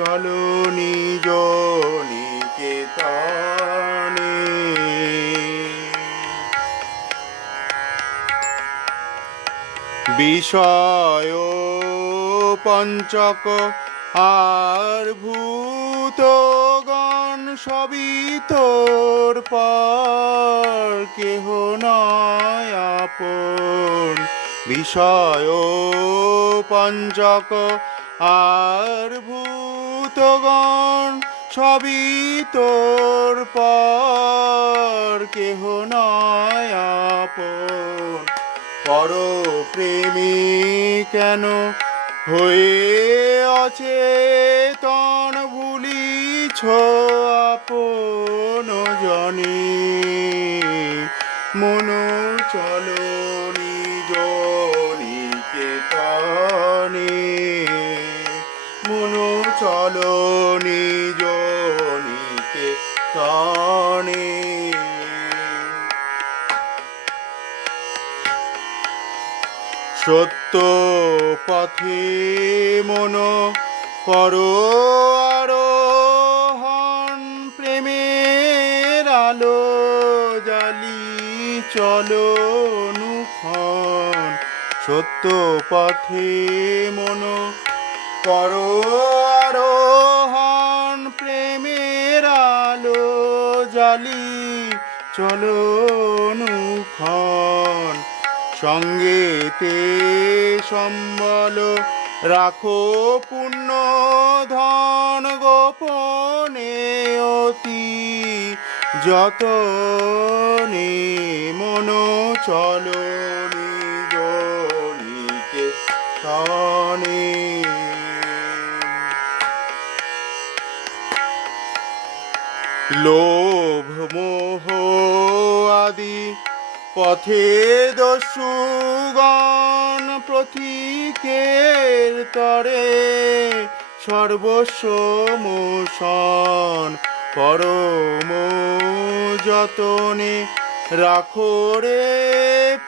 চলো নিজ নিকেতনে। বিষয় পঞ্চক আর ভূতগণ সবই তোর পর। কেহ নয় আপন। বিষয় পঞ্চক আর ভূতগণ সবই তোর পর, কেহ নয় পর প্রেমী কেন হয়ে অচেতন ভুলিছ আপন জনে? মন চলো নিজ নিকেতনে। মন চলো নিজ নিকেতনে সত্য পথে মন করো আরোহণ প্রেমের আলো জালি। চলো নুখন সত্য পথে মন করো আরোহণ প্রেমের আলো জালি, চলো নুখন সঙ্গেতে সম্বল রাখো পুণ্য ধন গোপনে অতি যত যতনে মন চলো নিজ তনে লোভ, মোহ আদি পথে দস্যুগণ প্রতীকের তরে সর্বস্ব মোশন পরম যতনে রাখো রে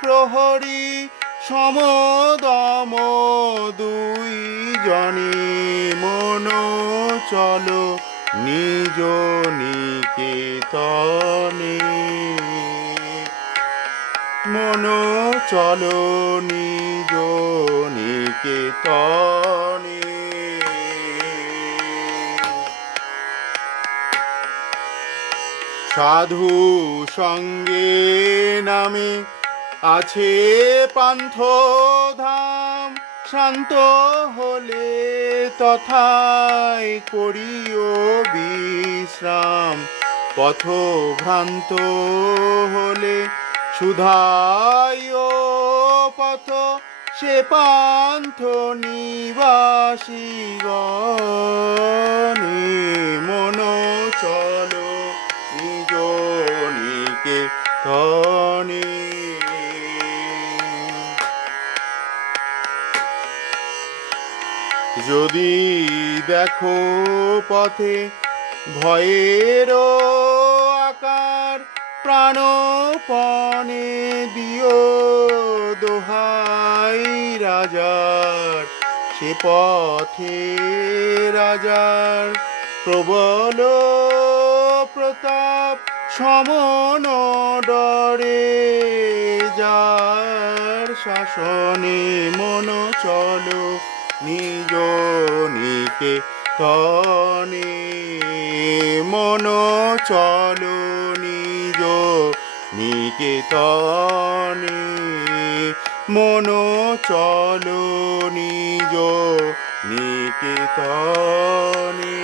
প্রহরী সমদম দুই জনে মন চলো নিজ নিকেতনে। মন চলো নিজ নিকেতনে। সাধু সঙ্গে নামে আছে পান্থ ধাম শান্ত হলে তথায় করিও বিশ্রাম। পথভ্রান্ত হলে সুধায় পথ সে পান্থ নিবাসী গণে মন যদি দেখো পথে ভয়ের আকার, প্রাণপণে দিও দোহাই রাজার। সে পথে রাজার প্রবল প্রতাপ সমন ডরে যার। শাসনে মন চলো নিজ নিকে তনে মন চলো নিজ নিকেতনে মন চলো নিজ নিকে নিকেতনে